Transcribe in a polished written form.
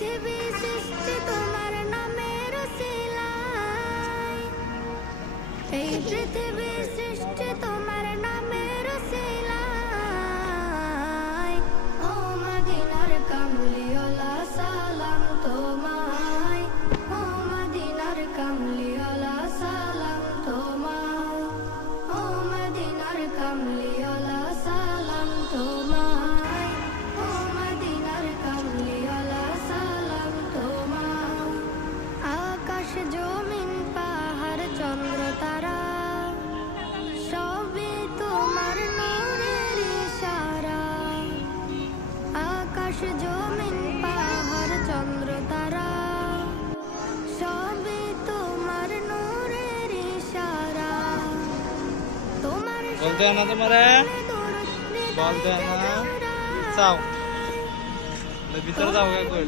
পৃথিবী সৃষ্টি তোমার নামের উসিলায়, এই পৃথিবী সৃষ্টি তোমার নামের উসিলায়। ও মদিনার কামলিওয়ালা সালাম তোমায়, ও মদিনার কামলিওয়ালা সালাম তোমায়, ও মদিনার কামলিওয়ালা সালাম তোমায়, ও মদিনার কামলিওয়ালা সালাম তোমায়। আকাশ জমিন পাহাড় চন্দ্র তারা সবই তোমার নূরের ইশারা। আকাশ জমিন পাহাড় চন্দ্র তারা সবই তোমার নূরের ইশারা। তোমার বলতে না তোমারে বলতে না চাও ভিতরে যাও কই